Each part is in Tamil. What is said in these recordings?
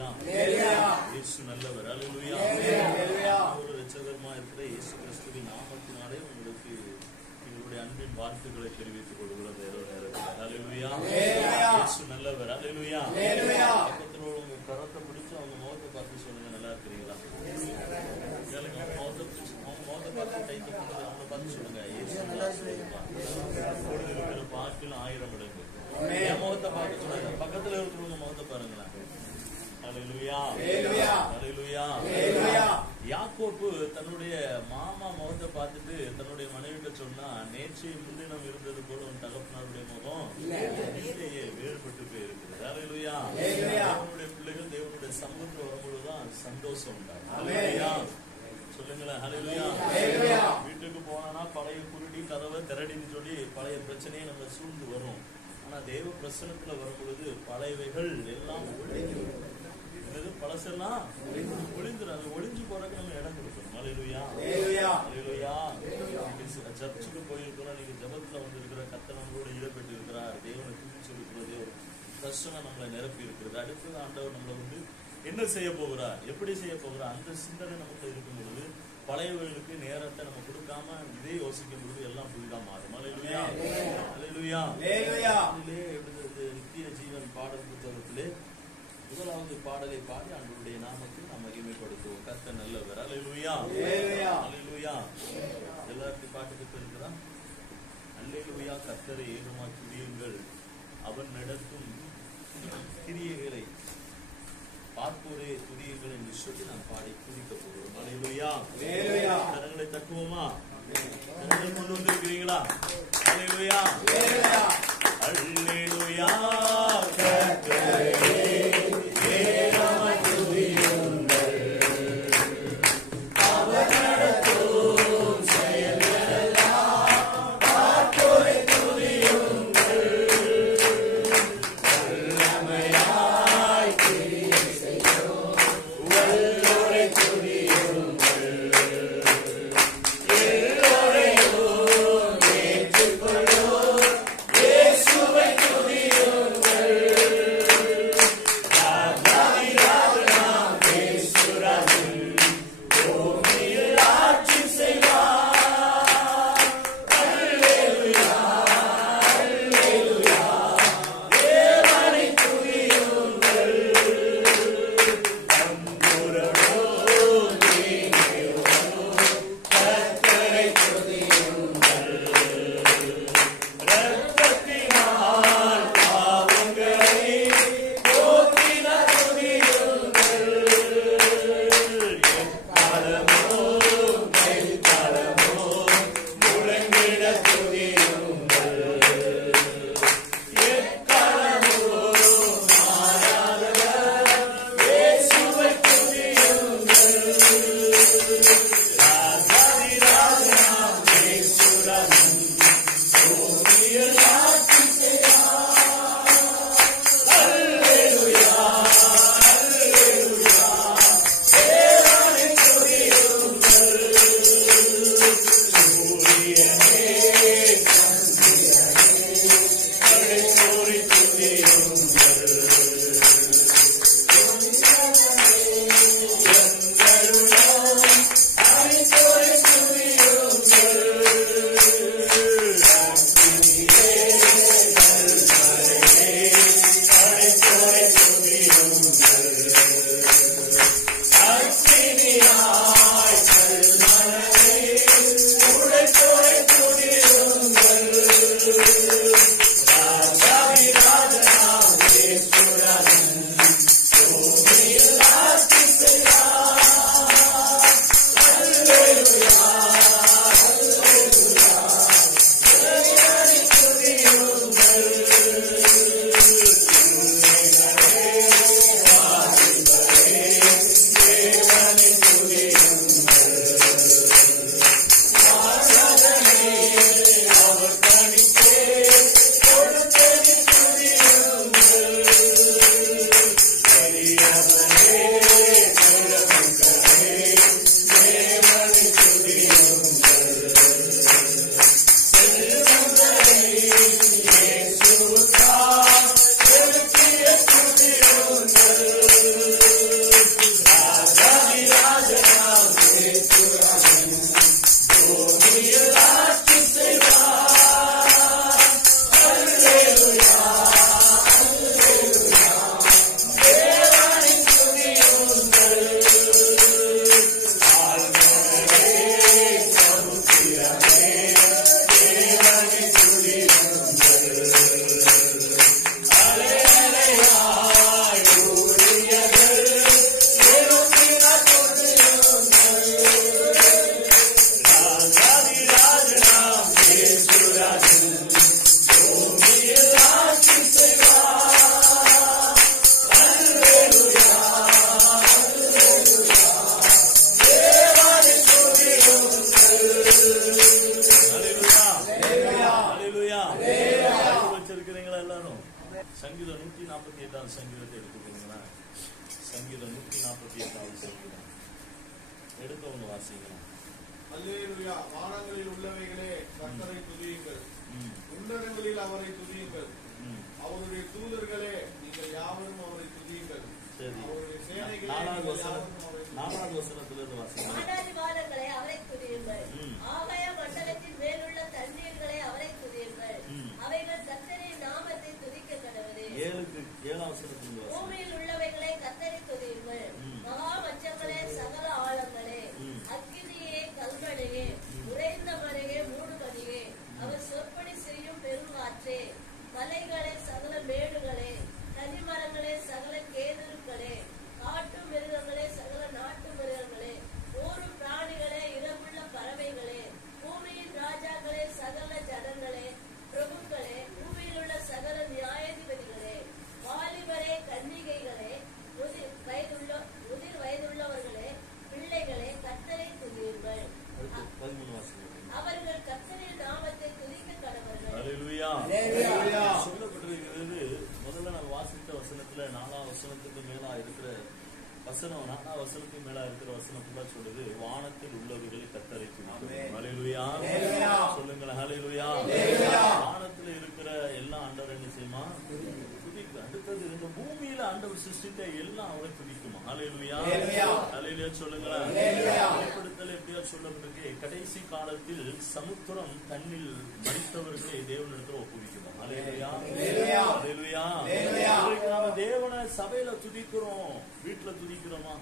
ஹalleluya. இயேசு நல்லவர். ஹalleluya. ஒரு இரட்சகருமாய் இருக்கிற இயேசு கிறிஸ்துவின் நாமத்தினாலே உங்களுக்கு எங்களுடைய அன்பின் வாழ்த்துக்களை தெரிவித்துக் கொள்கிறது. ஹalleluya. இயேசு நல்லவர். ஹalleluya. பக்கத்துல உங்க கரத்தை பிடிச்சு அவங்க முகத்தை பார்த்து சொல்லுங்க, நல்லா இருக்கிறீங்களா? கேளுங்க, அவங்க முகத்தை பார்த்து கைத்தை கொண்டு அவங்க பார்த்து சொல்லுங்க, இயேசு இருக்கிற பாக்கில் 1000 மடங்கு. என் முகத்தை பார்த்து சொல்லுங்க, பக்கத்துல இருக்கிறவங்க முகத்தை பாருங்களேன். யாக்கோபு தன்னுடைய மாமா முகத்தை பார்த்துட்டு தன்னுடைய மனைவிட்ட சொன்னா, நேற்று முன்தினம் இருந்தது போல உன் தகப்பனாருடைய முகம் இல்லையே, வேறுபட்டு போயிருக்குது. தேவனுடைய பிள்ளைகள் தேவனுடைய சமூகத்தில் வரும்பொழுதுதான் சந்தோஷம் உண்டாகும். சொல்லுங்களேன், ஹalleluya. வீட்டுக்கு போனா பழைய குருடி கதவை திரடின்னு சொல்லி பழைய பிரச்சனையை நம்ம சூழ்ந்து வரும். ஆனா தேவ பிரசனத்துல வரும்பொழுது பழையவைகள் எல்லாம் ஒழிஞ்சு, பழசெல்லாம் ஒளிந்துடும். அது ஒளிஞ்சு போறதுக்கு நம்ம இடம் கொடுக்கணும். ஹalleluya. சர்ச்சுக்கு போயிருக்கிறோம், நீங்க ஜபத்துல வந்திருக்கிற கர்த்தர் நம்மளோட ஈடுபட்டு இருக்கிறார். தேவனை துதி சொல்லுகிறது, ஒரு பிரசனம் நம்மளை நிரப்பி இருக்கிறது. அடுத்தது ஆண்டவர் நம்மளை என்ன செய்ய போகிறார், எப்படி செய்ய போகிறார், அந்த சிந்தனை நமக்கு இருக்கும் பொழுது பழையவர்களுக்கு நேரத்தை நம்ம கொடுக்காம இதே யோசிக்கும் பொழுது எல்லாம் புதிதா மாறும். ஹalleluya. நித்திய ஜீவன் பாடல் புத்தகத்திலே முதலாவது பாடலை பாடி ஆண்டவருடைய நாமத்தை நாம் மகிமைப்படுத்துவோம். கர்த்தர் நல்லவர். ஹalleluya. எல்லாருக்கும் பாட்டுக்கு இருக்கிறான். அல்லேலூயா. கர்த்தரை ஏகமாய் துதியுங்கள், அவன் நடத்தும் கிரியைகளை பார்ப்போரே துதியுங்கள் என்று சொல்லி நாம் பாடி துதிக்க போகிறோம். ஹalleluya. கரங்களை தட்டுவோமா? கரங்களை கொண்டு வந்திருக்கிறீங்களா? ஹalleluya. அல்லேலூயா. கர்த்தரை ஏகமாய் துதியுங்கள், அவர் நடத்தும் செயல்களெல்லாம் பார்ப்போரே துதியுங்கள், வல்லமையாய் கிரியை செய்யும் வல்லோரை துதியுங்கள், எல்லோரையும் ஏற்றுக்கொள்ளும் இயேசுவை துதியுங்கள். வாசிங்களேன். சங்கீதம் 148 சங்கீதம் எடுத்தவங்க வாசிங்களேன். அல்லேலூயா. வானங்களில் உள்ளவைகளே கர்த்தரை துதியுங்கள், உன்னதங்களில் அவரை துதியுங்கள். அவருடைய தூதர்களே நீங்கள் யாவரும் அவரை துதியுங்கள். அவருடைய சேனைகளே நாலாவது வசனத்திலிருந்து வாசிங்க. வானங்களே அவரை துதியுங்கள், ஆகாய மண்டலத்தின் மேலுள்ள தண்ணீர்களே அவரை துதியுங்கள். அவைகள் கர்த்தரின் நாமத்தை துதிக்க கடவுளே. 7ஆம் வசனத்திலிருந்து வாசிங்க. பூமியில் உள்ளவைகளை கர்த்தரை துதியுங்கள், மகா மச்சங்களே சகல ஆழங்களே, அக்கினியே கல்மழையே, உறைந்த மழையே மூடுபனியே, அவர் சொற்படி செய்யும் பெருங்காற்றே, மலைகளே சகல மேடுகளே, கனிமரங்களே சகல கேதுருக்களே, காட்டு மிருகங்களே சகல நாட்டு மிருகங்களே, ஊரும் பிராணிகளே, இரவுள்ள பறவைகளே, பூமியின் ராஜாக்களே சகல ஜனங்களே, பிரபுக்களே, பூமியில் உள்ள சகல நியாயாதிபதிகளே, வாலிபரே கன்னிகைகளே, முதிர் வயதுள்ளவர்களே, பிள்ளைகளே, கர்த்தரை துதியுங்கள். அவர்கள் கர்த்தரின் நாமத்தை துதிக்க கடவர்கள். சொல்லப்பட்டிருக்கிறது. முதல்ல நான் வாசித்த வசனத்துல 4ஆம் வசனத்துக்கு மேலா இருக்கிற வசனம், 4ஆம் வசனத்துக்கு மேலா இருக்கிற வசனம் கூட சொல்லுது, வானத்தில் உள்ளவர்களை கர்த்தரை துதியுங்கள். ஹல்லேலூயா சொல்லுங்கள். ஹல்லேலூயா. வானத்துல இருக்கிற எல்லா ஆண்டவர் என்ன செய்யுமா? துதிக்க. அடுத்தது இந்த பூமியில ஆண்டவர் சிருஷ்டித்த எல்லாம் அவரை துதிக்குமா? ஹல்லேலூயா. ஹல்லேலூயா சொல்லுங்களேன். வெளிப்படுத்தல் எப்படியா சொல்லப்பட்டிருக்கு, கடைசி காலத்தில் சமுத்திரம் தண்ணில் மடித்தவர்களை தேவனிடத்தில் ஒப்புவிக்குமா? ஹல்லேலூயா. ஹல்லேலூயா. நாம தேவனை சபையில துதிக்கிறோம், வீட்டுல துதிக்கிறோமா?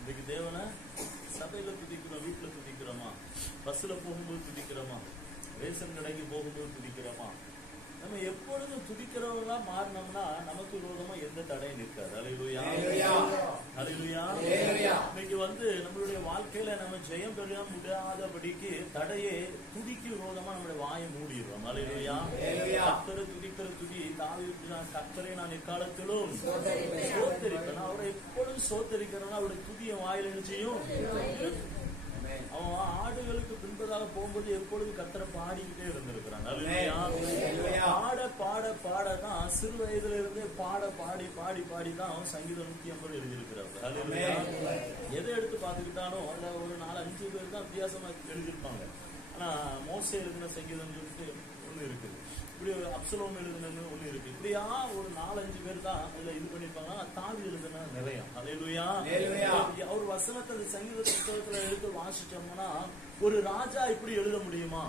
இன்னைக்கு தேவனை சபையில துதிக்கிறோம், வீட்டுல துதிக்கிறோமா? பஸ்ல போகும்போது துதிக்கிறோமா? ரேஷன் கடைக்கு போகும்போது துதிக்கிறோமா? நம்ம எப்பொழுதும் துதிக்கிறவங்களா மாறினோம்னா நமக்கு விரோதமா எந்த தடையும் நிற்காது. ஹல்லேலூயா. ஹல்லேலூயா. இன்னைக்கு நம்மளுடைய வாழ்க்கையில நம்ம ஜெயம் பெற முடியாதபடிக்கு தடையே துதிக்கு விரோதமா நம்மளுடைய வாயை மூடிடுறோம். ஹல்லேலூயா. கர்த்தரை துதிக்கிற துதி தாவீது, நான் கர்த்தரை நான் எக்காலத்திலும் சோத்தரிப்பேன். அவரை எப்பொழுதும் சோத்தரிக்கிறேன்னா அவருடைய துதிய வாயில நிச்சயம். அவன் ஆடுகளுக்கு பின்பதாக போகும்போது எப்பொழுது கர்த்தரை பாடிக்கிட்டே இருந்திருக்கிறான். பாட பாட பாடதான் சிறு வயதுல இருந்து பாடிதான் சங்கீதம் 150 எழுதியிருக்கிறார். எதை எடுத்து பாத்துக்கிட்டாலும் அதுல ஒரு 4-5 பேர் தான் வித்தியாசமா எழுதியிருப்பாங்க. ஆனா மோசே எழுதின சங்கீதம் சொல்லிட்டு ஒண்ணு இருக்கு, இப்படி அப்சலோம் எழுதுனது ஒண்ணு இருக்கு. இப்படியா ஒரு 4-5 பேர் தான் அதுல இது பண்ணிருப்பாங்க. தாவி எழுதுன நிறைய. ஹல்லேலூயா. அவர் வசனத்தை சங்கீத புத்தகத்துல எடுத்து வாசிச்சோம்னா ஒரு ராஜா இப்படி எழுத முடியுமா?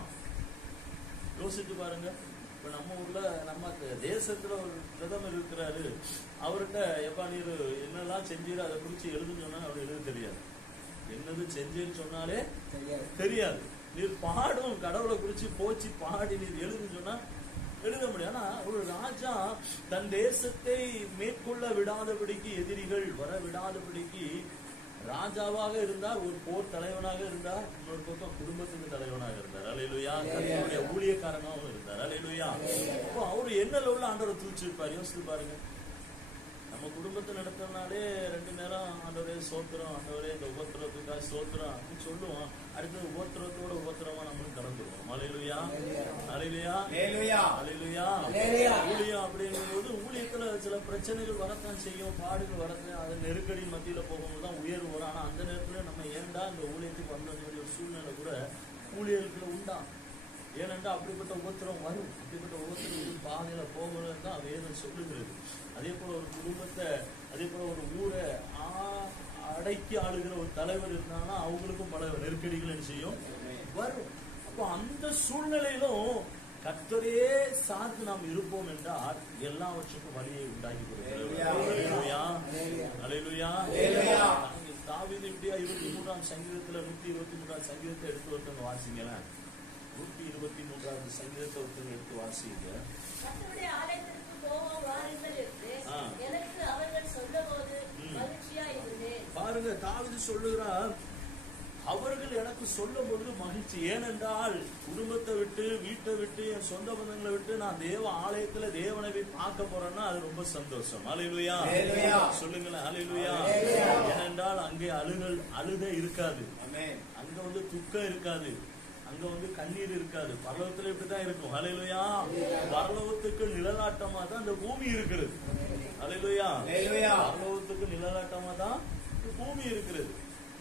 யோசிச்சு பாருங்க. இப்ப நம்ம ஊர்ல நம்ம தேசத்துல ஒரு பிரதமர் இருக்கிறாரு, அவர்கிட்ட எப்பா நீர் என்னெல்லாம் செஞ்சீரு அதை குறிச்சு எழுதுன்னு சொன்னா அவர் எழுத தெரியாது. என்னது செஞ்சேன்னு சொன்னாலே தெரியாது. நீர் பாடும் கடவுளை குறிச்சு போச்சு பாடி நீர் எழுதுன்னு சொன்னா எழுத முடியும். ஆனா ஒரு ராஜா தன் தேசத்தை மேற்கொள்ள விடாதபடிக்கு, எதிரிகள் வர விடாதபடிக்கு ராஜாவாக இருந்தார், ஒரு போர் தலைவனாக இருந்தார், இன்னொரு பக்கம் குடும்பத்துக்கு தலைவனாக இருந்தார். ஹல்லேலூயா. தன்னுடைய ஊழியக்காரனாகவும் இருந்தார். ஹல்லேலூயா. அப்போ அவரு என்னல உள்ள ஆண்டவரை தூச்சிருப்பார். யோசிச்சு பாருங்க. நம்ம குடும்பத்தை நடத்தினாலே 2 நேரம் ஆண்டவரே சோத்திரம், ஆண்டவரே இந்த உபத்திரத்துக்காக சோத்திரம் அப்படின்னு சொல்லுவோம். அடுத்தது உபத்திரத்தோட உபத்திரமா நம்மளும் கடந்துருவோம். ஹல்லேலூயா. ஹல்லேலூயா. ஹல்லேலூயா. ஊழியம் அப்படிங்கும்போது ஊழியத்துல சில பிரச்சனைகள் வரத்தான் செய்யும், பாடுகள் வரத்தான், அது நெருக்கடி மத்தியில போகும்போது தான் உயர்வு வரும். ஆனா அந்த நேரத்துல நம்ம ஏன்டா இந்த ஊழியத்துக்கு வந்த ஒரு சூழ்நிலை கூட ஊழியர்களுக்கு உண்டா? ஏனென்றா அப்படிப்பட்ட உபத்திரம் வரும். அப்படிப்பட்ட உபத்திரம் பாதையில போகிறது தான் வேதம் சொல்லுகிறது. அதே போல ஒரு குடும்பத்தை, அதே போல ஒரு ஊரை அடக்கி ஆளுகிற ஒரு தலைவர் இருந்தாங்கன்னா அவங்களுக்கும் பல நெருக்கடிகள் செய்யும் வரும். அப்போ அந்த சூழ்நிலையிலும் கர்த்தரையே சார்ந்து நாம் இருப்போம் என்றால் எல்லாவற்றுக்கும் வழியை உண்டாக்கி கொடுக்கிறோம். தாவீது இப்படியா 23ஆம் சங்கீதத்துல 123ஆம் சங்கீதத்தை எடுத்து ஒருத்தவங்க வாசிங்களேன். 123ஆவது சங்கீதத்தை ஒருத்தவங்க எடுத்து வாசிங்க. பாருங்க, தாவீது சொல்லுகிறார், அவர்கள் எனக்கு சொல்லும் பொழுது மகிழ்ச்சி. ஏனென்றால் குடும்பத்தை விட்டு, வீட்டை விட்டு, என் சொந்த பந்தங்களை விட்டு நான் தேவ ஆலயத்துல தேவனை போய் பார்க்க போறேன்னா அது ரொம்ப சந்தோஷம். ஹல்லேலூயா சொல்லுங்களேன். ஹல்லேலூயா. ஏனென்றால் அங்கே அழுகை இருக்காது, அங்க துக்கம் இருக்காது, அங்க கண்ணீர் இருக்காது. பரலோகத்துல இப்படிதான் இருக்கும். ஹல்லேலூயா. பரலோகத்துக்கு நிழலாட்டமா தான் இந்த பூமி இருக்கிறது. அல்லேலூயா. பரலோகத்துக்கு நிழலாட்டமா தான் பூமி இருக்கிறது.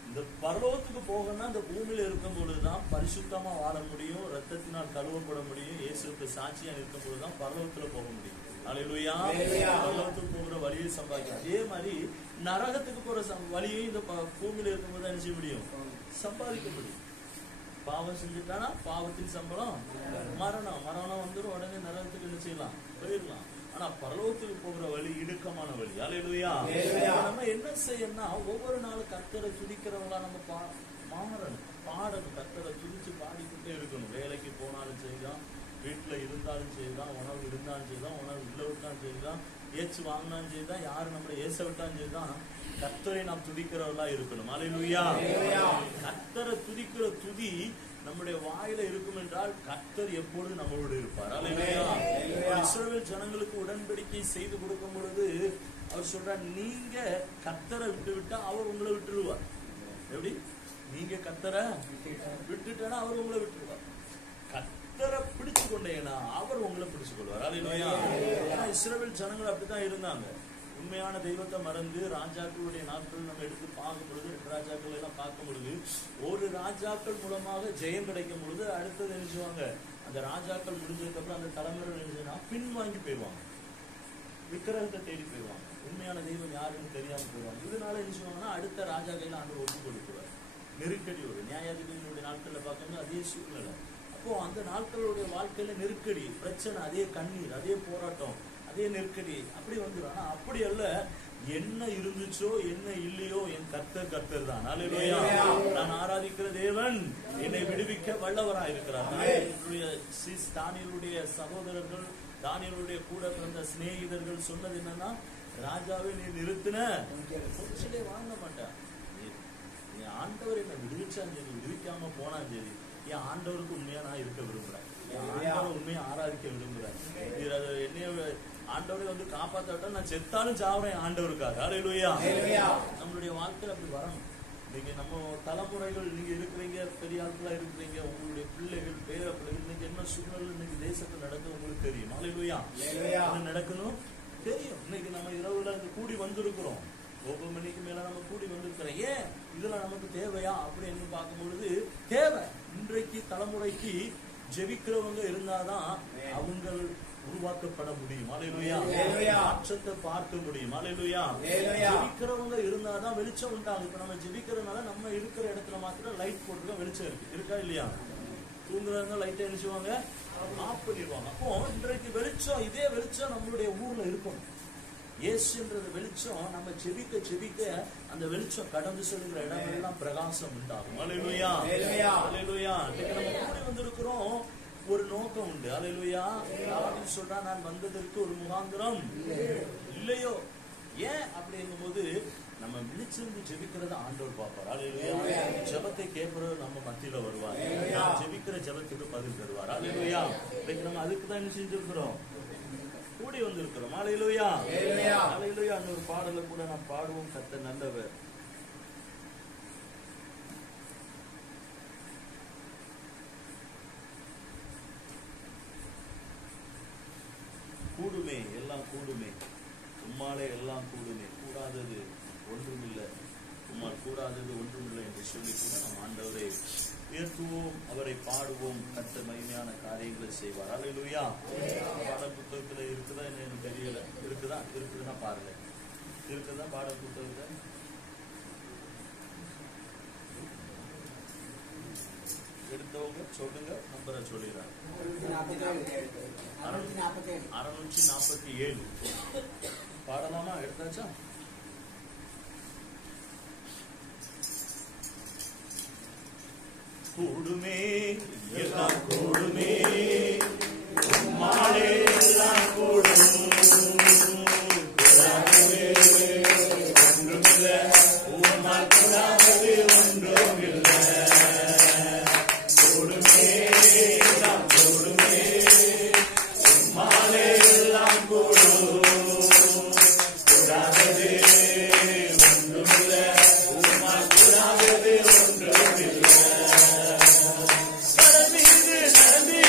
இந்த பரலோகத்துக்கு போகணும்னா இந்த பூமியில இருக்கும் பொழுதுதான் பரிசுத்தமா வாழ முடியும், ரத்தத்தினால் கழுவப்பட முடியும், இயேசுக்கு சாட்சியா இருக்கும் பொழுதுதான் பரலோகத்துல போக முடியும். அல்லேலூயா. பரலோகத்துக்கு போகிற வழியை சம்பாதிக்கும். அதே மாதிரி நரகத்துக்கு போற வழியையும் இந்த பூமியில இருக்கும்போது என்ன செய்ய முடியும்? சம்பாதிக்க முடியும். பாவம் செஞ்சுட்டானா பாவத்தின் சம்பளம் மரணம். மரணம் வந்துடும், உடனே நரகத்துக்கு என்ன செய்யலாம்? போயிடலாம். ஆனா பரலோகத்துக்கு போகிற வழி இடுக்கமான வழி. அல்லேலூயா. நம்ம என்ன செய்யணும்னா ஒவ்வொரு நாளும் கர்த்தரை துதிக்கிறவங்களா நம்ம மாறணும், பாடணும். கர்த்தரை துதிச்சு பாடிக்கிட்டே இருக்கணும். வேலைக்கு போனாலும் செய்யலாம், வீட்டுல இருந்தாலும் செய்யலாம், உணவு இருந்தாலும் செய்யலாம், உணவு இல்ல விட்டாலும் செய்யலாம், ஏச்சு வாங்கினாலும் செய்யலாம், யாரு நம்மளை ஏச விட்டாலும் செய்யலாம். கர்த்தரை நாம் துதிக்கிறவர்களா இருக்கணும். அல்லேலூயா. கர்த்தரை துதிக்கிற துதி நம்முடைய வாயில இருக்கும் என்றால் கர்த்தர் எப்பொழுது நம்மளோடு இருப்பார். அல்லேலூயா. இஸ்ரவேல் ஜனங்களுக்கு உடன்படிக்கை செய்து கொடுக்கும் பொழுது அவர் சொல்றார், நீங்க கர்த்தரை விட்டு விட்டா அவர் உங்களை விட்டுருவார். எப்படி? நீங்க கர்த்தரை விட்டுட்டா அவர் உங்களை விட்டுருவார். கர்த்தரை பிடிச்சு கொண்டேன்னா அவர் உங்களை பிடிச்சு கொள்வார். அல்லேலூயா. ஏன்னா இஸ்ரவேல் ஜனங்கள் அப்படித்தான் இருந்தாங்க. உண்மையான தெய்வத்தை மறந்து ராஜாக்களுடைய நாட்கள் நம்ம எடுத்து பார்க்கும் பொழுது, 2 ராஜாக்கள் எல்லாம் பார்க்கும் பொழுது, ஒரு ராஜாக்கள் மூலமாக ஜெயம் கிடைக்கும் பொழுது அடுத்தது என்ன செய்வாங்க? அந்த ராஜாக்கள் முடிஞ்சதுக்கு அப்புறம் அந்த தலைமுறை என்ன பின்வாங்கி போயிடுவாங்க, விக்கிரகத்தை தேடி போயிடுவாங்க, உண்மையான தெய்வம் யாருன்னு தெரியாம போயிடுவாங்க. இதனால என்ன செய்வாங்கன்னா அடுத்த ராஜா கையில ஆண்டு ஒப்பு கொடுக்குவார். நெருக்கடி ஒரு நியாயாதிபதியினுடைய நாட்கள்ல பார்க்கணும் அதே சூழ்நிலை. அப்போ அந்த நாட்களுடைய வாழ்க்கையில நெருக்கடி, பிரச்சனை, அதே கண்ணீர், அதே போராட்டம், அதே நெருக்கடி அப்படி வந்துடும். ஆனா அப்படி அல்ல, என்ன இருந்துச்சோ என்ன இல்லையோ என் கர்த்தர் கர்த்தர் தான். அல்லேலூயா. நான் ஆராதிக்கிற தேவன் என்னை விடுவிக்க வல்லவராயிருக்கிறார். தானியேலுடைய சகோதரர்கள், தானியேலுடைய கூட பிறந்த சிநேகிதர்கள் சொன்னது என்னன்னா, ராஜாவை நீ நிறுத்தின கொஞ்சலே வாங்க மாட்டேன், என் ஆண்டவர் என்ன விடுவிச்சான் சரி, விடுவிக்காம போனான் சரி, என் ஆண்டவருக்கு உண்மையா நான் இருக்க விரும்புறேன், என் ஆண்டவரை உண்மையா ஆராதிக்க விரும்புறேன். என்னைய ஆண்டவரை வந்து காப்பாற்ற நான் செத்தாலும் சாவுறேன் ஆண்டவருக்காக. அல்லேலூயா. நம்மளுடைய வாழ்க்கையில அப்படி வரணும். நீங்க நம்ம தலைமுறைகள், நீங்க இருக்கிறீங்க, பெரிய ஆட்களா இருக்கிறீங்க, உங்களுடைய பிள்ளைகள், பேர பிள்ளைகள், இன்னைக்கு என்ன சூழ்நிலை இன்னைக்கு தேசத்துல நடக்கும் உங்களுக்கு தெரியும். அல்லேலூயா. என்ன நடக்கணும் தெரியும். இன்னைக்கு நம்ம இரவுல கூடி வந்திருக்கிறோம், 9 மணிக்கு மேல நம்ம கூடி வந்திருக்கிறோம். ஏன் இதெல்லாம் நமக்கு தேவையா அப்படின்னு பார்க்கும் பொழுது தேவை. இன்றைக்கு தலைமுறைக்கு ஜெபிக்கிறவங்க இருந்தாதான் அவங்க உருவாக்கப்பட முடியும். அல்லேலூயா. மாற்றத்தை பார்க்க முடியும். அல்லேலூயா. ஜெபிக்கிறவங்க இருந்தாதான் வெளிச்சம் உண்டாகும். இப்ப நம்ம ஜெபிக்கிறதுனால நம்ம இருக்கிற இடத்துல மாத்திரம் லைட் போட்டுருக்க வெளிச்சம் இருக்கு, இருக்கா இல்லையா? தூங்குறவங்க லைட்டை எழுச்சுவாங்க, ஆஃப் பண்ணிடுவாங்க. அப்போ இன்றைக்கு வெளிச்சம், இதே வெளிச்சம் நம்மளுடைய ஊர்ல இருக்கும். இயேசுன்றது வெளிச்சம் நம்ம ஜெபிக்க ஜெபிக்க அந்த வெளிச்சம் கடந்து செல்கிற இடமெல்லாம் பிரகாசம் உண்டாகும். அல்லேலூயா. அல்லேலூயா. நம்ம கூடி வந்திருக்கிறோம், ஒரு நோக்கம் உண்டு. அல்லேலூயா. தாவீது சொல்றா, நான் வந்ததற்கு ஒரு முகாந்திரம் இல்லையோ. ஏன் அப்படிங்கும் போது நம்ம விழிச்சிருந்து ஜெபிக்கிறத ஆண்டவர் பார்ப்பார். அல்லேலூயா. ஜெபத்தை கேட்கிறவர் நம்ம மத்தியில வருவார், ஜெபிக்கிற ஜெபத்துக்கு பதில் தருவார். அல்லேலூயா. நம்ம அதுக்கு தான் என்ன செஞ்சிருக்கிறோம், கூடி வந்திருக்கிறோம். அல்லேலூயா. அல்லேலூயா. அந்த ஒரு பாடல கூட நாம் பாடுவோம், கர்த்தர் நல்லவர். கூடுமே, எல்லாம் கூடுமே, உம்மாலே எல்லாம் கூடுமே, கூடாதது ஒன்றுமில்லை, உம்மால் கூடாதது ஒன்றுமில்லை என்று சொல்லி கூட நம் ஆண்டவரை உயர்த்துவோம், அவரை பாடுவோம். கர்த்தர் மகிமையான காரியங்களை செய்வார். அல்லேலூயா. பாட புத்தகத்துல இருக்குதா என்ன எனக்கு தெரியல. இருக்குதுன்னா பாருங்க. இருக்குதா பாட புத்தகத்தை? எடுத்தவங்க சொல்லுங்க, நம்பரை சொல்லிடுறாங்க. 647 பாடலாமா? எடுத்தாச்சா? கூடுமே, எல்லாம் கூடுமே, மாலே எல்லாம் கூடும், ஒன்றுமில்லை, உம்மால் கூடாதது ஒன்றுமில்லை. கூடுமே, எல்லாம் கூடுமே, மாலே எல்லாம் கூடும், கூடாதது ஒன்றுமில்லை, உம்மால் கூடாதது ஒன்றுமில்லை. நடந்து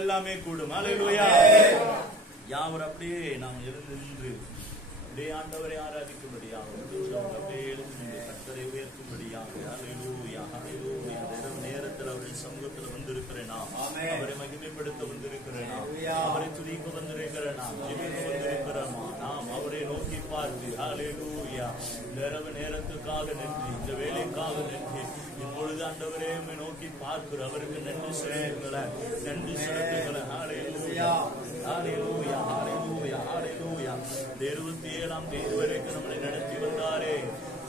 எல்லாமே கூடும். ஹல்லேலூயா. யாவர் அப்படியே நாம் எழுந்து நின்று அப்படியே ஆண்டவரை ஆராதிக்கும்படியாக அப்படியே எழுந்து நின்று கர்த்தரை உயர்த்தும்படியாக ஹல்லேலூயா ஹல்லேலூயா. நேரத்தில் அவருடைய சமூகத்தில் வந்திருக்கிறேன் நாம், அவரை மகிமைப்படுத்த வந்திருக்கிறேன் நாம், அவரை துதிக்க வந்திருக்கிறேன் நாம், ஜெபிக்க வந்திருக்கிறோம் நாம், அவரை நோக்கி பார்த்து ஹல்லேலூயா. இந்த இரவு நேரத்துக்காக நன்றி, இந்த வேலைக்காக நன்றி. இப்பொழுது ஆண்டவரே உம்மை நோக்கி பார்க்கிறோம், அவருக்கு நன்றி செலுத்துங்களேன், நன்றி செலுத்துங்களேன். ஹல்லேலூயா ஹல்லேலூயா ஹல்லேலூயா ஹல்லேலூயா. 27ஆம் தேதி வரைக்கும் நம்மளை நடத்தி வந்தாரே.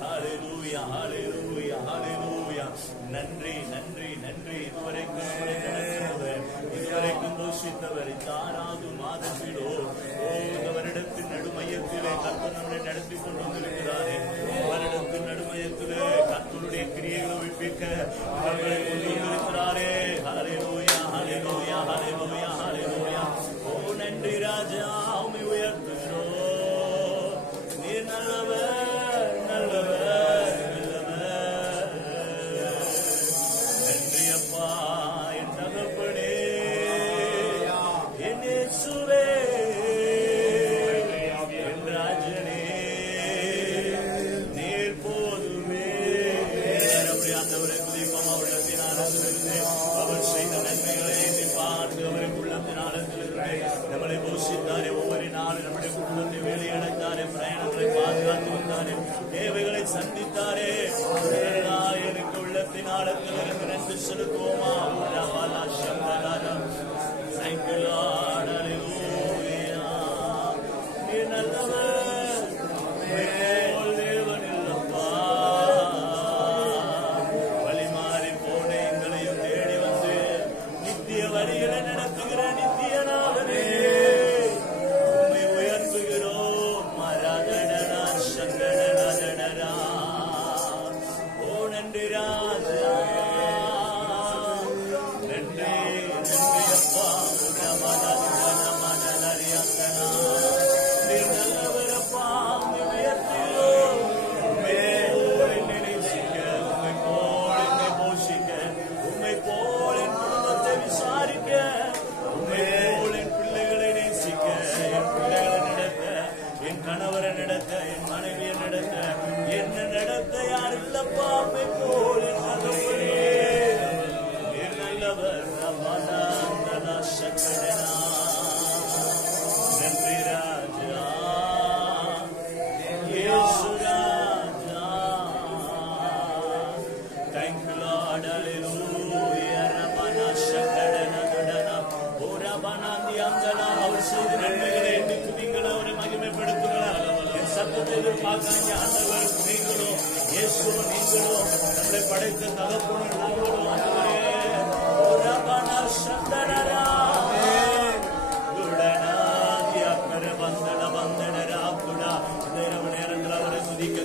ஹல்லேலூயா ஹல்லேலூயா ஹல்லேலூயா. நன்றி நன்றி நன்றி. இதுவரைக்கும் நம்மளை நடத்தினவர், இதுவரைக்கும் போஷித்தவர், தானாகு மாதத்திலோ இந்த வருடத்தின் நடுமையத்திலே கர்த்தர் நம்மளை நடத்தி கொண்டு வந்திருக்கிறாரே. வருடத்தின் நடுமையத்திலே கர்த்தருடைய கிரியைகளை உயிர்ப்பிக்க நம்மளை கொண்டு வந்திருக்கிறாரே. ஹல்லேலூயா ஹல்லேலூயா ஹல்லேலூயா ஹல்லேலூயா. ஓ நன்றி ராஜா, உம்மை உயர்த்துகிறோம். நீர் நல்லவர் நல்லவர் நல்லவர். நன்றி அப்பா என் தகப்பனே, என் இயேசுவே, என் ராஜனே, நீர் போதுமே. அப்படி ஆண்டவரை துதிப்போம். உள்ளத்தின் ஆழத்திலிருந்து அவர் செய்த நன்மைகளை எண்ணி பார்த்து அவரை உள்ளத்தின் ஆழத்திலிருந்து நம்மளை போஷித்தாரே. ஒவ்வொரு நாளும் நம்முடைய குடும்பத்தை வேலையடைத்தாரே, பிரயாணங்களை பாதுகாத்து வந்தாரே, தேவைகளை சந்தித்தாரே. எனக்கு உள்ளத்தின் ஆழத்திலிருந்து நன்றி செலுத்துவோமா. நல்லவர் தேவன் இல்லப்பா. வழி மாறி போன எங்களையும் தேடி வந்து நித்திய வழிகளை நடத்துகிற நித்திய நாதனே, உம்மை உயர்த்துகிறோம். மரதடரா சங்கடரா. ஓ நன்றி ராஜா, நன்றி நன்றி அப்பா. நல்லவரப்பா, உம்மை உயர்த்துகிறோம். என் கணவரை நடத்த, என் மனைவியை நடத்த, என்ன நடத்த யார் இல்லப்பா போல் நல்லவர். நன்றி ராஜா, இயேசு ராஜா. Thank you Lord, hallelujah. Ramana சகடன நடன ஓரபனாந்தி அந்தனா. அவர் செய்த நன்மைகளை எண்ணி துதிங்கள், அவரை மகிமைப்படுத்துகிறார். என் சத்தத்தை எதிர்பார்க்காங்க ஆண்டவர். நீங்களோ இயேசுவோ நீங்களோ நம்மளை படைத்த தகப்பனும் நாங்களோ ஆண்டவரே. ஓரபனா சந்தனரா குடனாதி அக்கர வந்தன வந்தனரா குடா. இந்த நேரத்தில் அவரை துதிக்க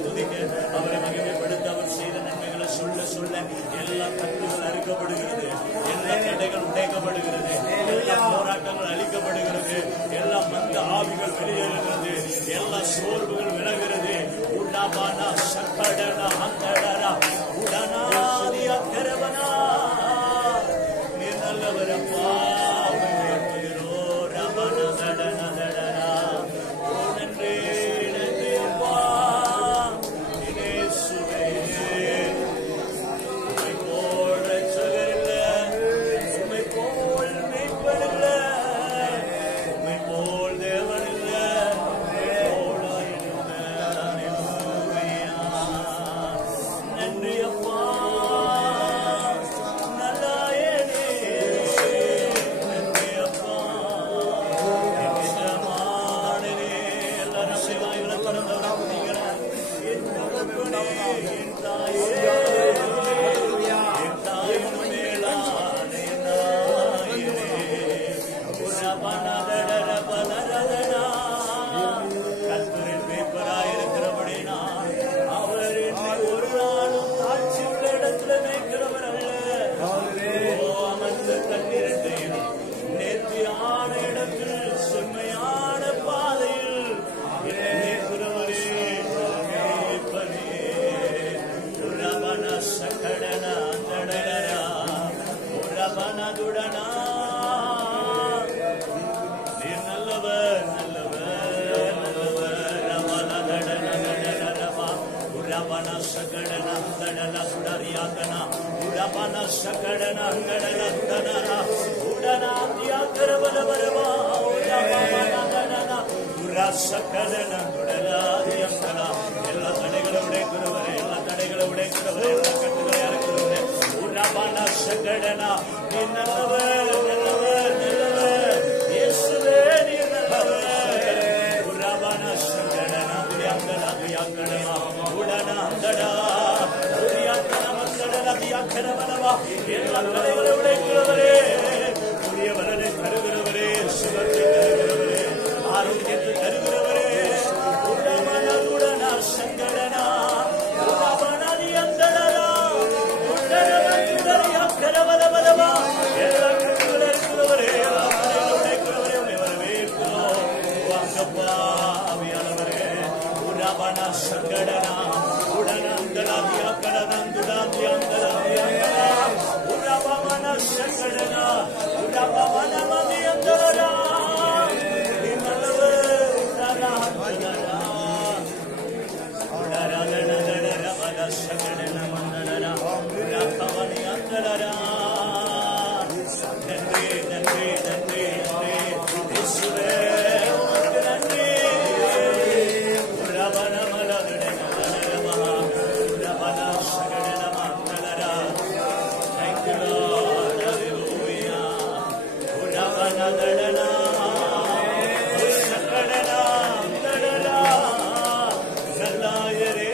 அவரை மகிமைப்படுத்த, அவர் செய்த நன்மைகளை சொல்ல எல்லா கட்டுகள் அறுக்கப்படுகிறது, எல்லா தடைகள் உடைக்கப்படுகிறது, எல்லா போராட்டங்கள் அழிக்கப்படுகிறது, எல்லா மந்த ஆவிகள் வெளியேறுகிறது, எல்லா சோர்வுகள் விலகிறது. உடபானா சக்கடனா அந்தடரா உடனாதி அக்கரவனா. நீ நல்லவரப்பா, ரமண தடன தடனா. ஓ நன்றி நன்றி அப்பா. எல்லா தடைகளை உடைக்கிறவரே, எல்லா தடைகளை உடைக்கிறவரே, எல்லா கட்டுகளை அறுக்கிறவரே. உரபான சகடனா. நீ நல்லவர் நல்லவர் நல்லவர். இயேசுவே நீ நல்லவர். உரபான சகடனா தியாங்கடா தியாங்கடமா உடனா அந்தடா உரியாக்கன மந்தடா தியாக்கனவனவா. எல்லா தடைகளை உடைக்கிறவரே, புதிய வரனை தருகிறவரே, சுகத்தை தருகிறவரே, ஆரோக்கியத்தை தருகிறவரே. உடனா சங்கடனா உரபனதி அந்தடா உடனா கரவலவலவா. எல்லா கட்டுகளை இருக்கிறவரே, எல்லா தடைகளை உடைக்கிறவரே, உன்னை வரவேற்கிறோம். வாங்கப்பா ஆவியானவரே. உரபனா சங்கடனா உடனா அந்தடா தியாக்கடனா தியாங்கடா தியாங்கடா உரபனா சங்கடனா உரபனதி அந்தடா. நீ நல்லவர் உடனா அந்தடா சகடன மந்தடரா உரபனி அந்தடரா. நன்றி நன்றி நன்றி நன்றி இயேசுவே உமக்கு நன்றி. உரபன மலதடனதரமா உரபன சகடன மந்தடரா. Thank you Lord, hallelujah. உரபன தடனா சகடனா அந்தடரா நல்லாயரே.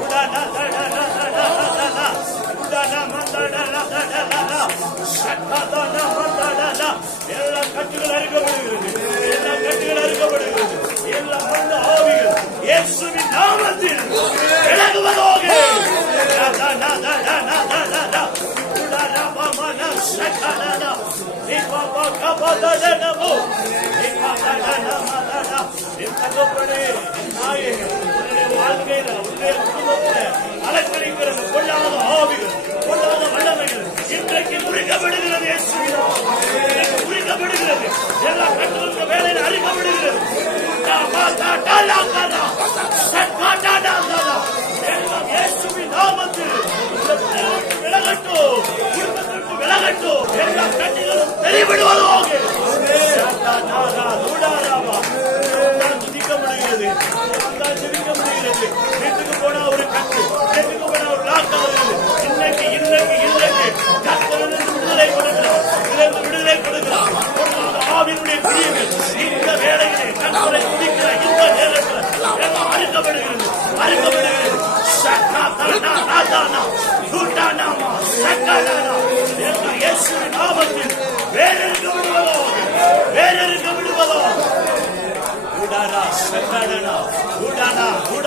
Udana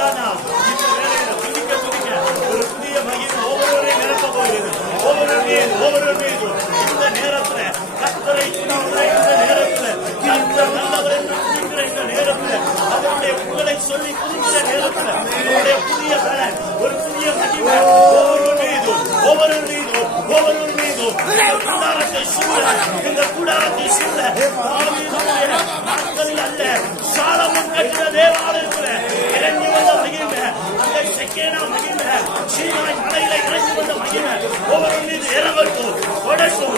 உண்டானா இந்த வேலையில துதிக்க ஒரு புதிய மகிமை ஒவ்வொருவரையும் நிரப்ப போகிறது. ஒவ்வொரு மீது இந்த நேரத்துல கர்த்தரை துதிக்கிற இந்த நேரத்துல கர்த்தர் நல்லவர் என்று துதிக்கிற இந்த நேரத்துல அவருடைய புகழை சொல்லி துதிக்கிற நேரத்துல அவருடைய புதிய பலன் ஒரு புதிய மகிமை ஒவ்வொரு மீதும் இந்த கூடாரத்தை சூழ நாட்களில் அல்ல சாலமோன் கட்டின தேவாலயத்துல இறங்கி வந்த மகிமை அந்த செக்கேனா மகிமை சீனாய் மலையில இறங்கி வந்த மகிமை ஒவ்வொரு மீது இறங்கட்டும் கொடட்டும்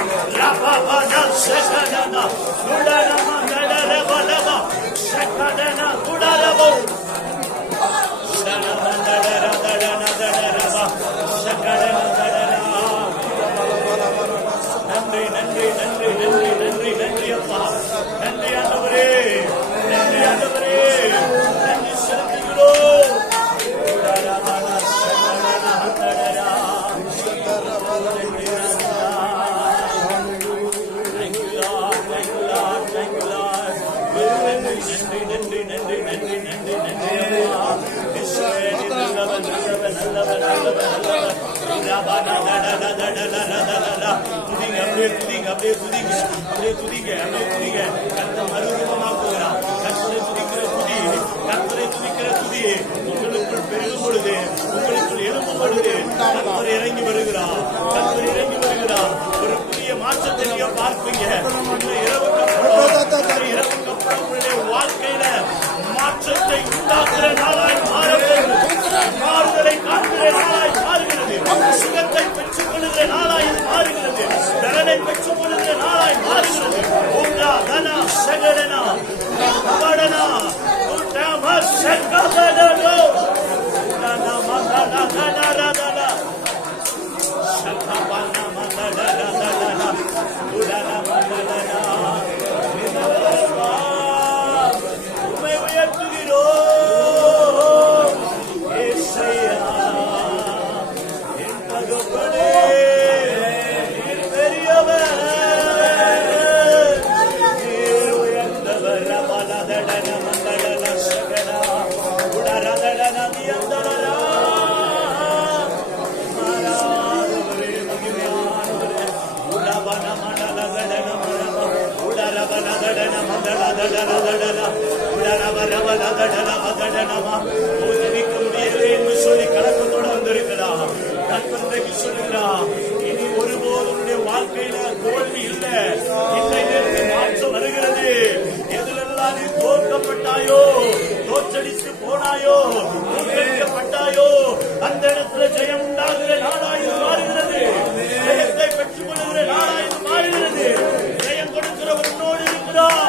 நன்றி அப்பா, நன்றி ஆண்டவரே, நன்றி செலுத்துகிறோம். உங்களுக்குள் பெருகும் பொழுது உங்களுக்குள் எழும்பும் பொழுது கர்த்தர் இறங்கி வருகிறார். ஒரு புதிய மாற்றத்தை நீங்க பார்ப்பீங்க. இரவுக்கு அப்புறம் வாழ்க்கையில மாற்றத்தை உண்டாக்குற நாளாய் மாறுதலை காண்கிற நாளாய் மாறுகிறது. சுகத்தை பெற்றுக் கொள்கிற நாளாய் மாறுகிறது. தரனை பெற்றுக் கொள்கிற நாளாய் மாறுகிறது. தனா சகடனா படனா உட்டமா சகடனோ தனா மகனா தனா சகபனா மகனா உடனா மகனா உம்மை உயர்த்துகிறோம் ஏசையா என் தகப்பனே, நீர் பெரியவர், நீர் உயர்ந்தவர். ரபலதடன மந்தடன சகனா உடரதடன நியந்தரா மாறாதவரே, மகிமையானவரே. உடபன மண்டலதடன மரப உடரபலதடன மந்தடதடன உடரபரபலதடன மதடனமா ஜெபிக்க முடியவே என்று சொல்லி கலக்கத்தோடு வந்திருக்கிறார். கர்த்தருக்கு சொல்லுகிறார், இனி ஒருபோதும் உன்னுடைய வாழ்க்கையில தோல்வி இல்லை. இன்றைக்கு மாற்றம் வருகிறது. எதிலெல்லாம் நீ தோற்கப்பட்டாயோ, தோற்றடித்து போனாயோ, தோற்கடிக்கப்பட்டாயோ, அந்த இடத்துல ஜெயம் உண்டாகிற நாளாய் மாறுகிறது. ஜெயத்தை பெற்றுக் கொள்கிற நாளாய் மாறுகிறது. ஜெயம் கொடுக்கிறவர் உன்னோடு இருக்கிறார்.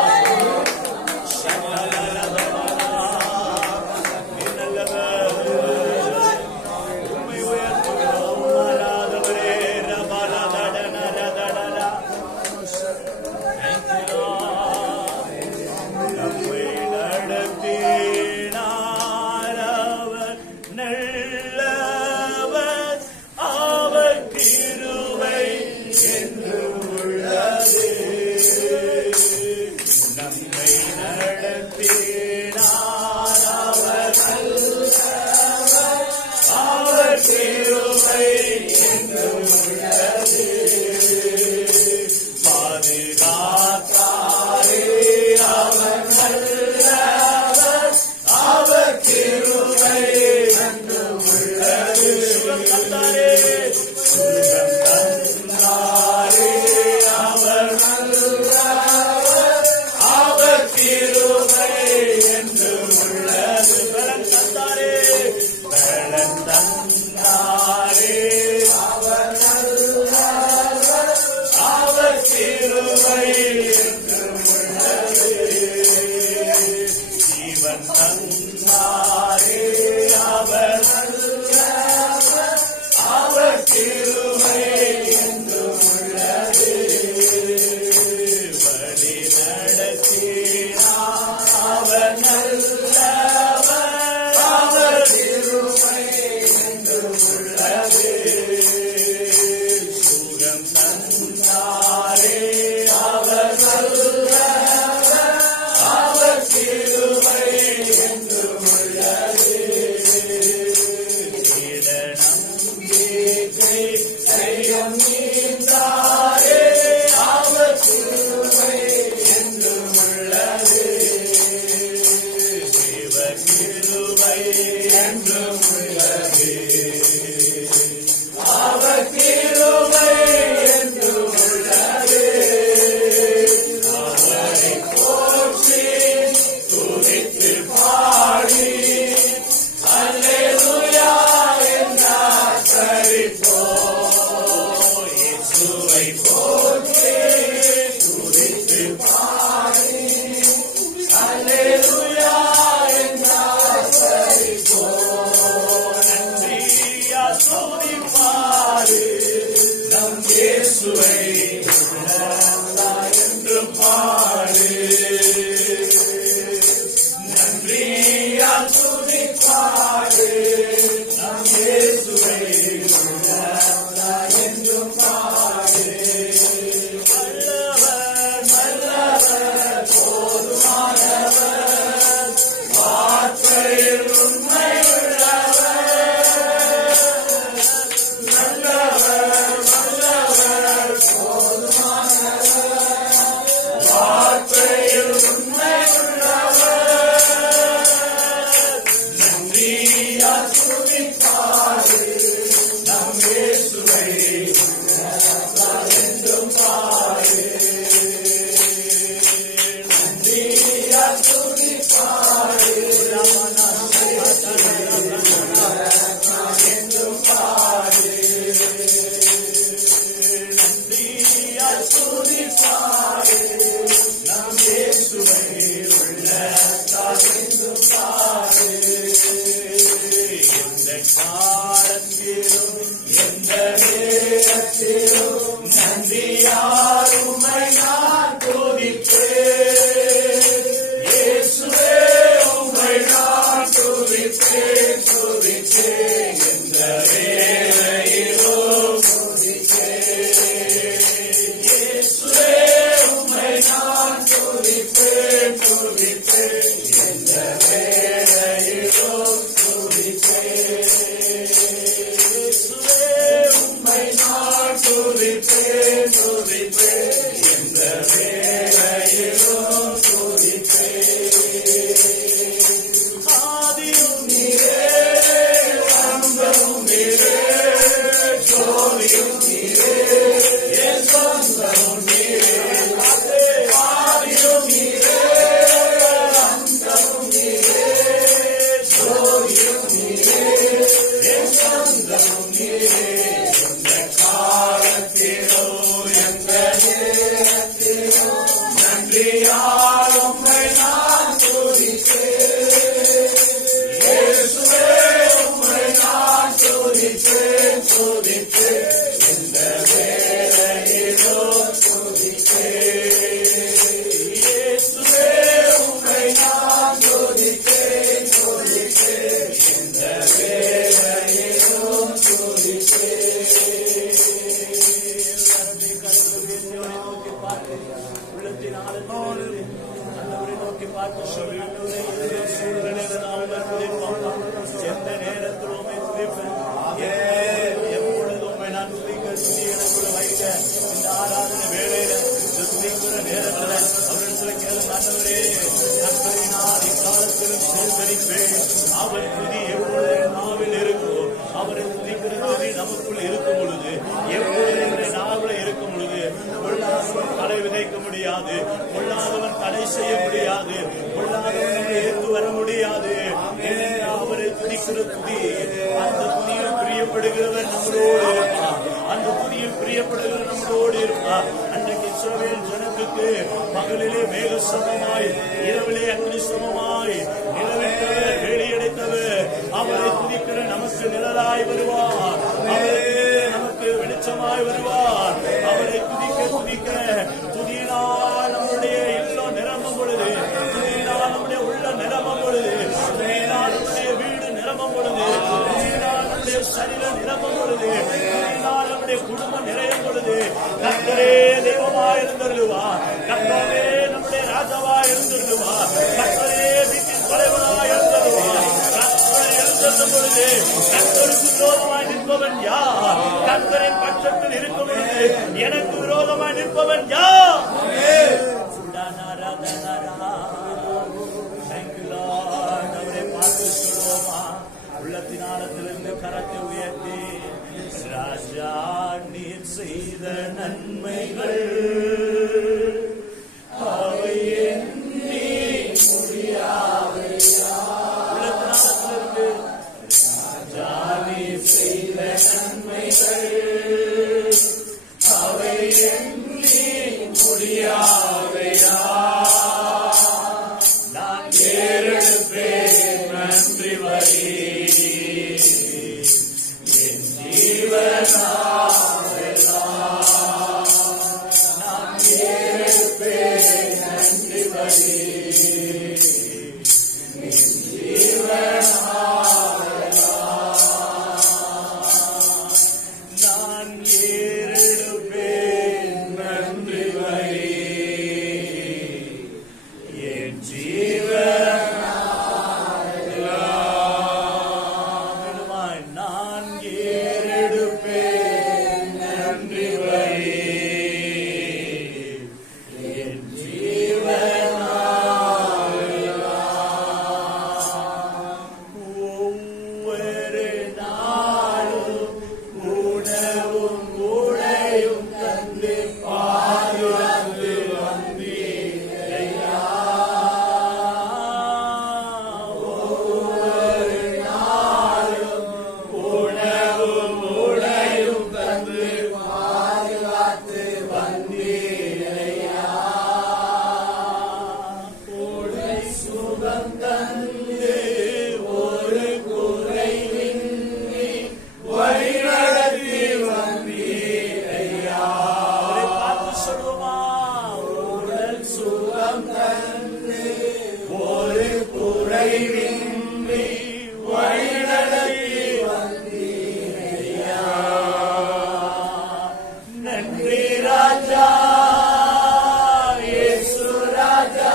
அவர் நித்தியம் நீந்தாரே அவர் கிருபை என்றும் உள்ளது தேவ கிருபை என்றும் உள்ளது அவர் கிருபை என்றும் உள்ளது அவரை போற்றி துதித்து பாடி அல்லேலூயா என்றார் சரிப்போம் இயேசுவை போற்றி துதித்து பாடி அல்லேலூயா என்றார் சரிப்போம் நன்றியா துதிப்பாரு நம் இயேசுவை என்று பாடு நன்றியா துதிப்பாரு நம் இயேசுவை என்று பாடு நல்லவர் நல்லவர் போதுமானவர் வார்த்தையில் உண்மை உள்ளவர் நல்லவர் நல்லவர் போதுமானவர் வார்த்தையில் உண்மை உள்ளவர் நன்றியா துதிப்பாரு நம் இயேசுவை என்றும் பாடு நன்றியா துதிப்பாரு என்றும் பாடு நன்றியா துதிப்பாரு நம் இயேசுவை உள்ளத்தால் என்றும் பாடு எந்த காலத்திலும் எந்த நேரத்திலும் நன்றியால் உம்மை நான் துதிப்பேன் இயேசுவே உம்மை நான் துதிப்பேன் துதிப்பேன் எந்த வேளையிலும் துதிப்பேன் இயேசுவே உம்மை நான் துதிப்பேன் துதிப்பேன் எந்த வேளையிலும் துதிப்பேன் இயேசுவே உம்மை நான் துதிப்பேன் துதிப்பேன் எந்த வேளையிலும் துதிப்பேன் ஆதியும் நீரே அந்தமும் நீரே ஜோதியும் நீரே என் சொந்தமும் நீரே ஆதியும் நீரே அந்தமும் நீரே ஜோதியும் நீரே என் சொந்தமும் நீரே எந்த காலத்திலோ எந்த நேரத்திலோ நன்றியால் உம்மை நான் துதிப்பேன் இயேசுவே உம்மை நான் துதிப்பேன் துதிப்பேன் எந்த வேளையிலோ துதிப்பேன் இயேசுவே உம்மை நான் துதிப்பேன் துதிப்பேன் எந்த வேளையிலோ உள்ளத்தின் ஆழத்தோடு அந்தவரை நோக்கி பார்த்து சொல்லுகிறவரை சூழ்நிலையில நான் துதிப்போம் எந்த நேரத்தில் உண்மை துதிப்பேன் எப்பொழுது உண்மை நான் துதிக்க துதி எனக்குள்ள வைக்க இந்த ஆராதனை வேளையில இந்த துதிக்கிற நேரத்துல அவரிடத்துல கேளுங்க ஆண்டவரே கர்த்தரை நான் இக்காலத்திலும் சேகரிப்பேன் அவர் துதி எப்பொழுது நாவில் இருக்கும் அவரை துதிக்கிற துதி நமக்குள்ள இருக்கும் பொழுது எப்பொழுது என்னுடைய நாவல இருக்கும் பொழுது பொல்லாதவன் தடை விதைக்க முடியாது பொல்லாதவன் தடை செய்ய முடியாது பொல்லாதவன் ஏற்று வர முடியாது அவரை துதிக்கிற துதி அந்த துதியில் பிரியப்படுகிறவர் நம்மளோடு இருப்பார் அந்த துதியில் பிரியப்படுகிறவர் நம்மளோடு இருப்பார் அன்றைக்கு இஸ்ரவேல் ஜனத்துக்கு பகலிலே மேக சமமாய் இரவிலே அக்னி சமமாய் நிலவிட்டவர் வெளியடைத்தவர் அவரை துதிக்கிற நமக்கு நிழலாய் வருவார் நமக்கு வெளிச்சமாய் வருவார் அவரை துதிக்க துதிக்க துதியினால் நம்முடைய இல்லம் நிரம்பும் பொழுது துதியினால் நம்முடைய உள்ள நிரம்பும் பொழுது துதியினால் நம்முடைய வீடு நிரம்பும் பொழுது துதியினால் நம்முடைய சரீரம் நிரம்பும் பொழுது துதியினால் நம்முடைய குடும்பம் நிறையும் பொழுது கர்த்தரே தெய்வமாய் இருந்தருளுவார் கர்த்தரே நம்முடைய ராஜாவாய் இருந்தருளுவார் கர்த்தரே வீட்டின் தலைவனாய் இருந்தருளுவார் கர்த்தரை எழுந்தருளும் பொழுது கர்த்தருக்கு விரோதமாய் நிற்ப நிற்பவன் யார்? கர்த்தரின் பட்சத்தில் இருக்கும் பொழுது எனக்கு விரோதமாய் நிற்பவன் யார்? அவரை பார்த்து சொல்லுவோமா? உள்ளத்தின் ஆழத்திலிருந்து கரத்தை உயர்த்தி, ராஜா நீர் செய்த நன்மைகள் அவை எண்ணி முடியாதையா. உள்ளத்தின் ஆழத்திலிருந்து ராஜா நீர் செய்த நன்மைகள் அவை எண்ணி முடியாதையா. நான் ஏறெடுப்பேன் நன்றி வரி என் ஜீவனாவெல்லாம். நான் ஏறெடுப்பேன் நன்றி வரி என் ஜீவனாவெல்லாம். நான் ஏறெடுப்பேன் நன்றி வரி என் ஜீவனாவெல்லாம். நான் ஏறெடுப்பேன் நன்றி வரி என் ஜீவனாவெல்லாம். ஒவ்வொரு நாளும் உணவும் உடையும் தந்து பாதுகாத்து வந்தீரையா. ஒவ்வொரு நாளும் உணவும் உடையும் தந்து பாதுகாத்து வந்தீரையா. உடை சுகம் தந்து ஒரு குறைவின்றி வழிநடத்தி வந்தீரையா. அவரை பார்த்து சொல்லுமா? உடல் சுகம் தந்து ஒரு குறைவின்றி வழிநடத்தி வந்தீரையா. நன்றி ராஜா இயேசு ராஜா.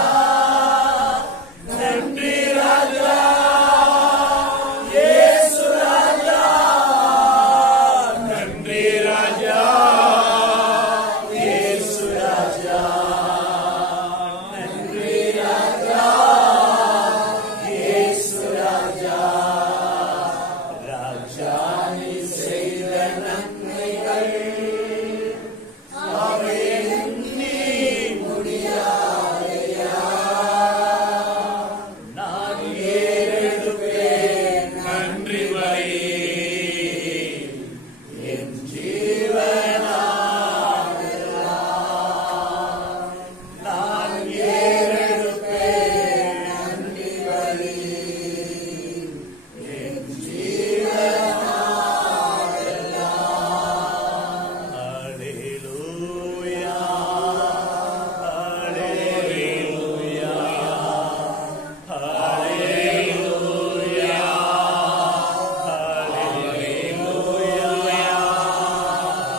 நன்றி ராஜா இயேசு ராஜா. நன்றி ராஜா இயேசு ராஜா. நன்றி ராஜா இயேசு ராஜா. ராஜா நீ செய்த நன்மைகள் அவை எண்ணி முடியாதையா. நான் ஏறெடுப்பேன் நன்றி வரி என் ஜீவனாவெல்லாம். நான் ஏறெடுப்பேன் நன்றி வரி என் ஜீவனாவெல்லாம். ஹல்லேலூயா, ஹல்லேலூயா, ஹல்லேலூயா,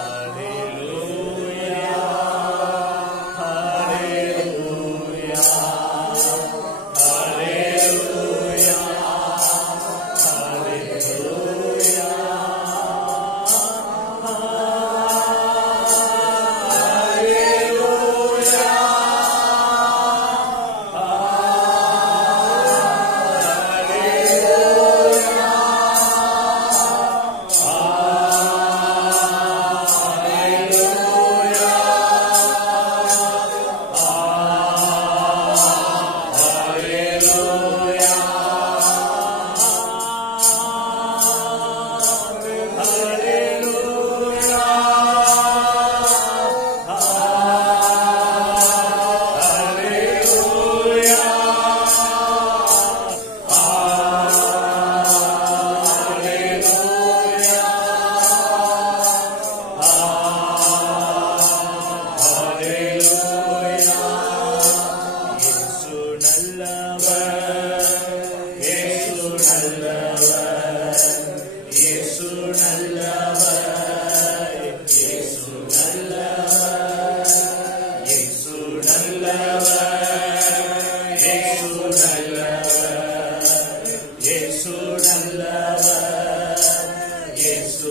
இயேசு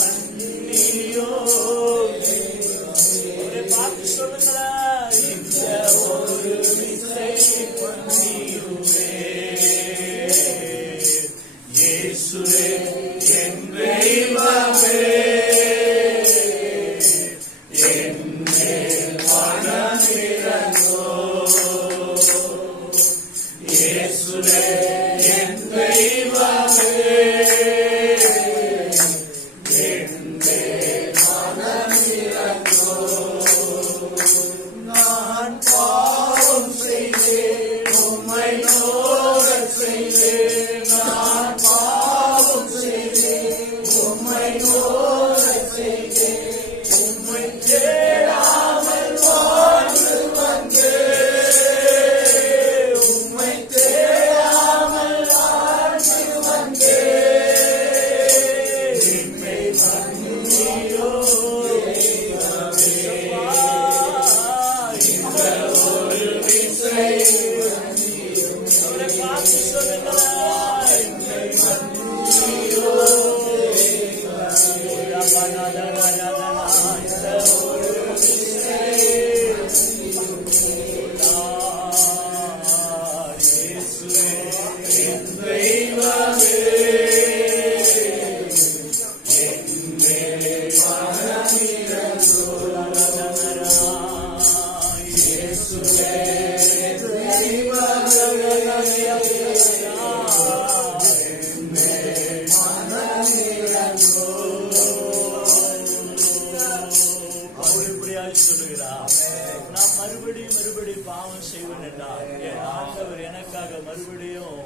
மன்னியோ அவரை பார்த்து சொல்லுங்களா இந்த ஒரு விசை மன்னியுவே இயேசுவே என் தெய்வமே என்னேல் மனமிரங்கோ இயேசுவே என் தெய்வமே என்னேல் மனமிரங்கோ நான் பாவம் செய்தேன் உம்மை நோகச் செய்தேன் நான் பாவம் செய்தேன் உம்மை நோகச் செய்தேன் உம்மை தேடாமல் வாழ்ந்து வந்தேன் உம்மை தேடாமல் வாழ்ந்து வந்தேன் என்னை மன்னியோ இந்த ஒரு விசை அவரை பார்த்து சொல்லுங்களா என்னை மன்னியோ நான் மறுபடியும் பாவம் செய்வேன் என்றார் என் ஆண்டவர் எனக்காக மறுபடியும்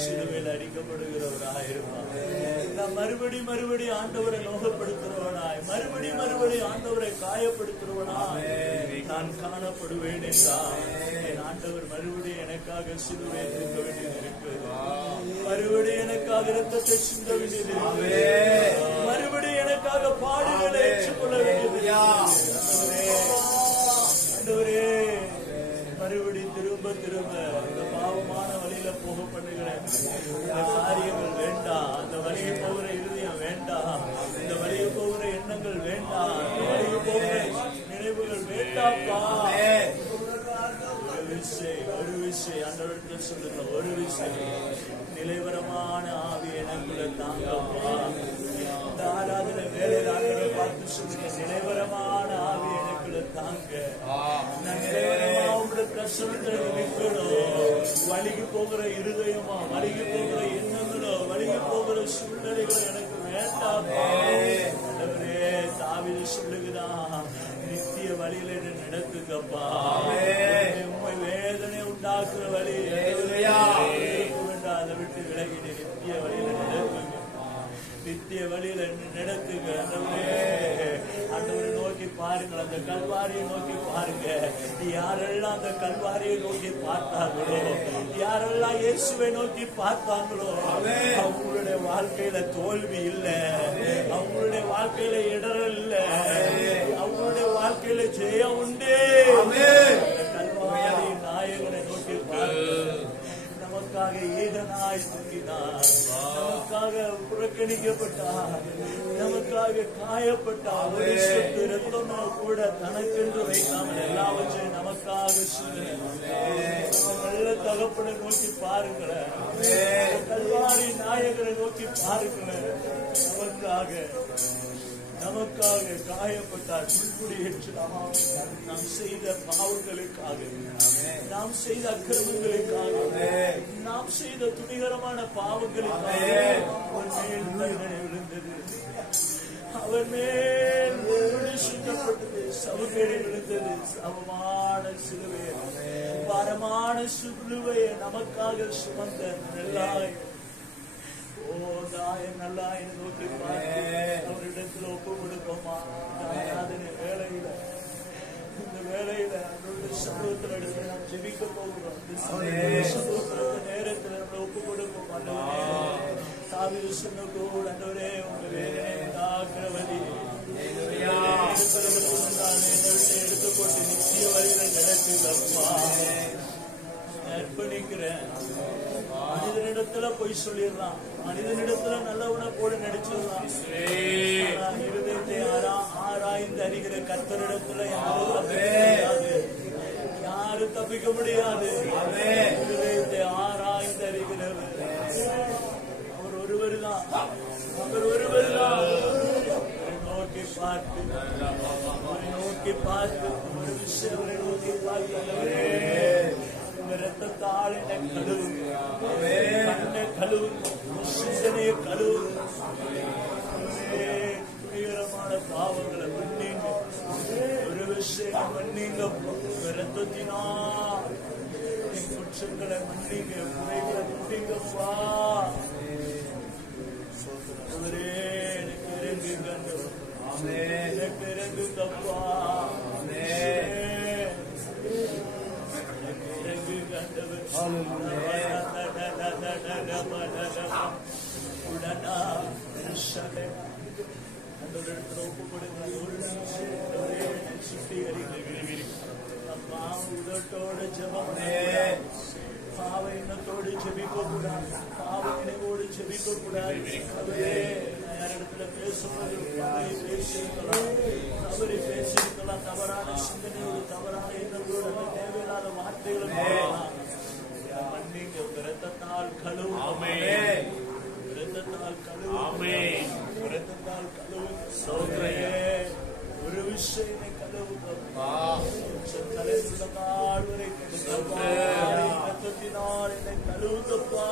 சிலுவையில் அடிக்கப்படுகிறவராயிருப்பார். நான் மறுபடியும் ஆண்டவரை நோகப்படுத்துறவனாய் மறுபடியும் ஆண்டவரை காயப்படுத்துறவனாய் நான் காணப்படுவேன் என்றார் என் ஆண்டவர் மறுபடியும் எனக்காக சிலுவை இருக்க வேண்டியது இருக்கிறது. மறுபடியும் எனக்காக இரத்தத்தை சிந்த வேண்டியது இருக்கிறது. மறுபடியும் எனக்காக பாடுகளை ஏற்றுக்கொள்ள வேண்டியது ஆண்டவரே மறுபடியும் திரும்ப இந்த பாவமான வழியில போக பண்ணுகிறேன். இந்த காரியங்கள் வேண்டாம், அந்த வழியை போகிற இருதயம் வேண்டாம், இந்த வழியை போகிற எண்ணங்கள் வேண்டாம், இந்த வழியை போகிற நினைவுகள் வேண்டாப்பா. ஒரு விஷயம் ஆண்டவர்கிட்ட சொல்லுங்க, ஒரு விஷயம் நிலைவரமான ஆவி எனக்குள்ள தாங்கப்பா. இந்த ஆராதனை வேலையில் ஆண்டவரை பார்த்து சொல்லுங்க, நிலைவரமான ஆவி எனக்குள்ள தாங்க. நான் நிலைவரமா உங்களோட கஷ்டத்தை நிற்கணும். வலிக்கு போகிற இருதயமா, வலிக்கு போகிற எண்ணங்களோ, வலிக்கு போகிற சூழ்நிலைகளோ எனக்கு வேண்டாப்பா. தாவீது சொல்லுகிறான், நித்திய வழியில நடத்துக்கப்பா. உண்மை வேதனை உண்டாக்குற வழி அதை விட்டு விலகி நித்திய வழியில நடத்துங்க, நித்திய வழியில நடத்துங்க. ஆண்டவரை நோக்கி பாருங்கள், அந்த கல்வாரியை நோக்கி பாருங்க. யாரெல்லாம் அந்த கல்வாரியை நோக்கி பார்த்தாங்களோ, யாரெல்லாம் இயேசுவை நோக்கி பார்த்தாங்களோ, அவங்களுடைய வாழ்க்கையில தோல்வி இல்லை, அவங்களுடைய வாழ்க்கையில இடரல் இல்லை, அவங்களுடைய வாழ்க்கையில ஜெயம் உண்டு. கல்வாரி நாயகனை நோக்கி பாருங்கள். நமக்காக ஈடனாய் தூங்கினார், நமக்காக புறக்கணிக்கப்பட்டார், நமக்காக காயப்பட்டார். ஒரு சொட்டு ரத்தமோ கூட தனக்கென்று வைக்காமல் எல்லாவற்றையும் நமக்காக நல்ல தகப்பனை நோக்கி பாருங்களேன், கல்வாரி நாயகரை நோக்கி பாருங்களேன். நமக்காக காயப்பட்டார், முள்முடியேற்றார். நாம் செய்த பாவங்களுக்காக, நாம் செய்த அக்கிரமங்களுக்காக, நாம் செய்த துணிகரமான பாவங்களுக்காக அவர் மேல் தண்டனை விழுந்தது, அவர் மேல் சுட்டப்பட்டது, சவுக்கேடு விழுந்தது. சமமான சிலுவையை, பாரமான சிலுவையை நமக்காக சுமந்த நல்லாய் நல்லாய் நோக்கி பார்த்து அவரிடத்துல ஒப்பு கொடுப்போமா. வேலையில இந்த வேலையில நம்மளுடைய சமூகத்தில் எடுத்து நாம் ஜெபிக்க போகிறோம். சமூகத்திற்கு நேரத்தில் நம்மளை ஒப்பு கொடுப்போம். தாவீது சொன்னது ஆண்டவரே, உங்க வேதனை உண்டாக்குறவதி எடுத்துக்கொண்டு நித்திய வழியில நடக்குதப்பா. அர்ப்பணிக்கிறேன். மனிதனிடத்துல பொய் சொல்லிடலாம், மனிதனிடத்துல நல்லவனை போல நடிச்சிடலாம். இருதயத்தை ஆராய்ந்து அறிகிற கர்த்தரிடத்துல யாரும் தப்பிக்க முடியாது. இருதயத்தை ஆராய்ந்து அறிகிறவர் அவர் ஒருவர் தான், அவர் ஒருவர் தான். நோக்கி பார்த்து, அவரை நோக்கி பார்த்து, ஒரு விஷயம் அவரை நோக்கி பார்த்து, ரத்தத்தால் என்னை கழுவு, கண்ணை கழுவு, சிந்தனையை கழுவு, துணிகரமான பாவங்களை மன்னிங்க, ஒரு விஷயம் மன்னிங்க, ரத்தத்தினா குற்றங்களை மன்னிங்க, குறைகளை மன்னிங்கப்பா. அவரே எனக்கு இறங்குங்க, எனக்கு இறங்குங்கப்பா, உதட்டோடு ஜெபம், பாவ எண்ணத்தோடு ஜெபிக்க கூடாது, பாவ நினைவோடு ஜெபிக்க கூடாது. யாரிடத்துல பேசும்போது பேசியிருக்கலாம், தவறி பேசியிருக்கலாம், தவறான சிந்தனையோடு தவறான எண்ணங்களோடு தேவையில்லாத வார்த்தைகளும் மன்னிங்க. ரத்தத்தால் கழுவு, ரத்தத்தால் கழுவு, ரத்தத்தால் கழுவு. ஒரு விஷயம் கழுவு, தலையுள்ள கால் வரை ரத்தத்தினால் என்னை கழுவுங்கப்பா,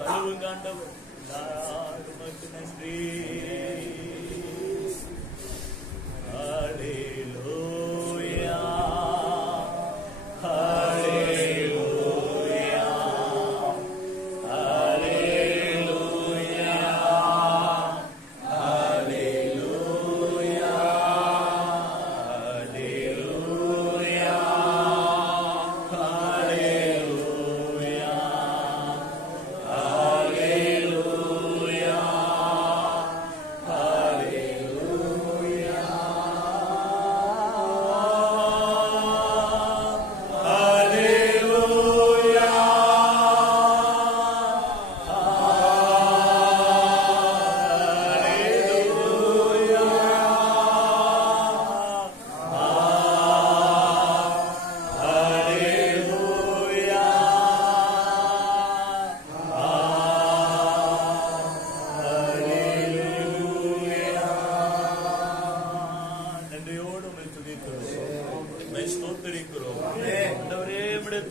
கழுவுங்க ஆண்டவர். உமக்கு நன்றி. ஹல்லேலூயா, ஹல்லேலூயா, ஹல்லேலூயா, ஹல்லேலூயா, ஹல்லேலூயா, ஹல்லேலூயா, ஹல்லேலூயா,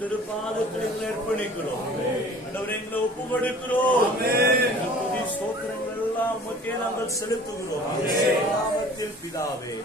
திருப்பாதத்தில் அர்ப்பணிக்கிறோம். ஆண்டவரே, எங்களை ஒப்பு கொடுக்கிறோம். ஸ்தோத்திரங்கள் எல்லாம் உமக்கே நாங்கள் செலுத்துகிறோம். நாமத்தில் பிதாவே.